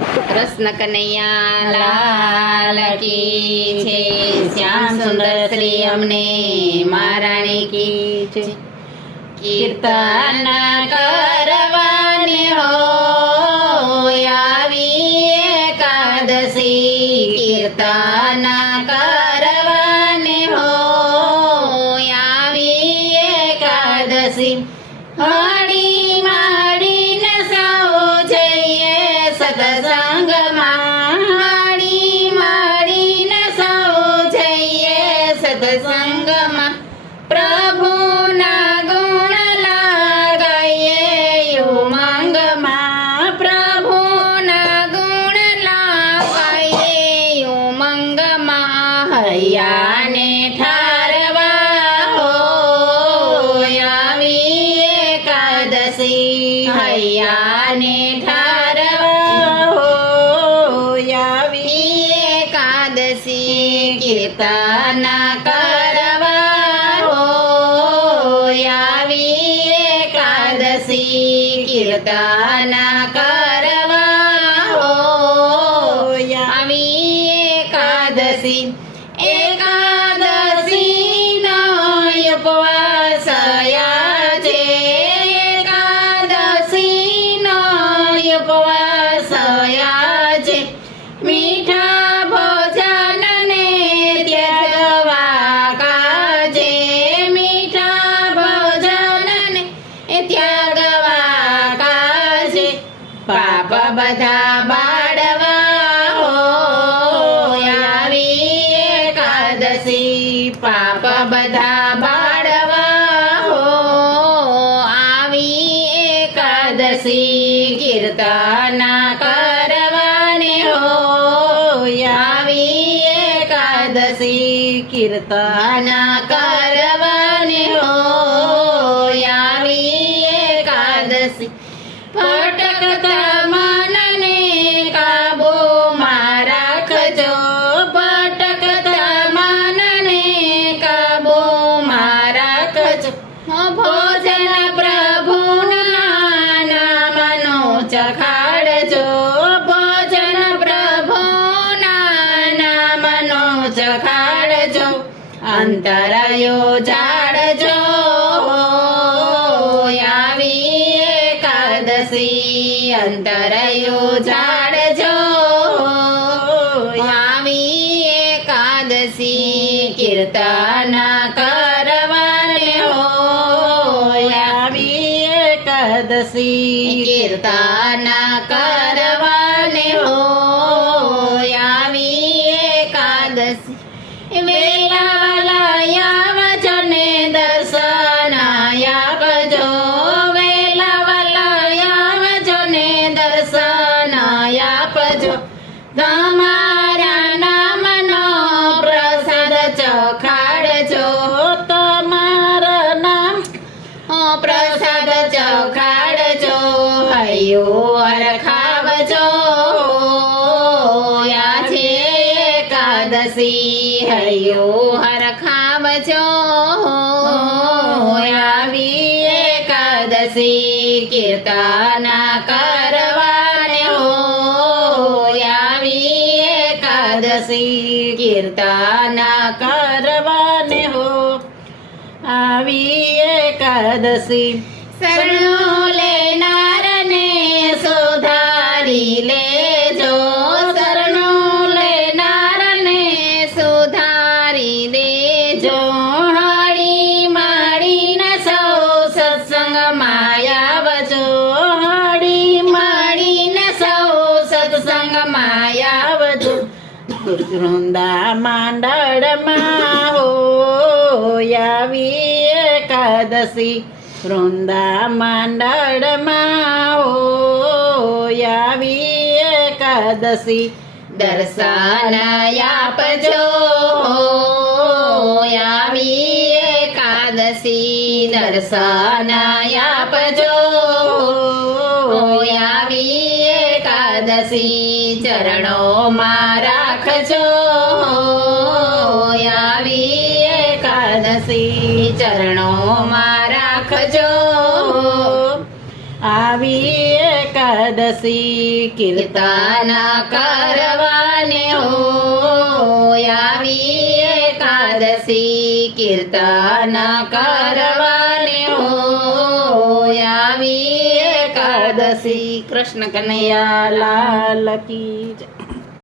કૃષ્ણ કનૈયા લાલ કી છે, શ્યામ સુંદર શ્રી અમને મહારાણી કી છે. કીર્તન કરવાની હોય આવી એકાદશી, કીર્તન કરવાની હોય આવી એકાદશી. હળી મળીને સૌ જઈએ સત્સંગમાં, હળી મળીને સૌ જઈએ સત્સંગમાં. પ્રભુના ગુણ લાગાઈએ ઉમંગમાં, પ્રભુના ગુણ લાગાઈએ ઉમંગમાં. હૈયાને ઠારવા હોય આવી એકાદશી, હૈયાને ઠારવા હોય આવી એકાદશી. કીર્તન કરવા હોય આવી એકાદશી, કીર્તન કરવા હોય આવી એકાદશી. એકાદશીનો ઉપવાસ આજે, એકાદશીનો ઉપવાસ આજે. મીઠા ભોજનને ત્યાગવા કાજે, મીઠા ભોજનને ત્યાગવા કાજે. પાપ બધા બાળવા હોય આવી એકાદશી, પાપ બધા બાળવા હોય આવી એકાદશી. કીર્તન કરવાની હોય આવી એકાદશી, કીર્તન કરવાની હોય આવી એકાદશી. ભટકતા મનને કાબૂમાં રાખજો, ભટકતા મનને કાબૂમાં રાખજો. ભોજન પ્રભુના નામનું ચખાડજો, ભોજન પ્રભુના નામનું ચખાડજો. અંતરયો જાડજો આવી એકાદશી, અંતરયો જાડજો આવી એકાદશી. કીર્તન કરવાની હોય આવી એકાદશી, કીર્તન કરવાની હોય આવી એકાદશી. વેલા આવજો ને દર્શન આપજો, વેલા આવજો ને દર્શન આપજો. તમારા નામનો પ્રસાદ ચખાડજો, તમારા નામ પ્રસાદ ચખાડજો. હૈયો હરખાવજો આજે એકાદશી, હૈયો હરખાવજો આવી એકાદશી. કીર્તન કરવાની હોય આવી એકાદશી, કીર્તન કરવાની હોય આવી એકાદશી. શરણો લેનારને સુધારી લેજો, શરણો લેનારને સુધારી દેજો. હળી મળીને સૌ સત્સંગમાં આવજો, હળી મળીને સૌ સત્સંગમાં આવજો. વૃંદા માંડળમાં હોય આવી એકાદશી, વૃંદા માંડળમાં હોય આવી એકાદશી. દર્શન આપજો આવી એકાદશી, દર્શન આપજો આવી એકાદશી. ચરણોમાં રાખજો આવી એકાદશી, ચરણોમાં રાખજો આવી એકાદશી. એકાદશી કીર્તન કરવાને હો આવી એકાદશી કીર્તન કરવાને હો આવી એકાદશી. કૃષ્ણ કનૈયા લાલ કી જય.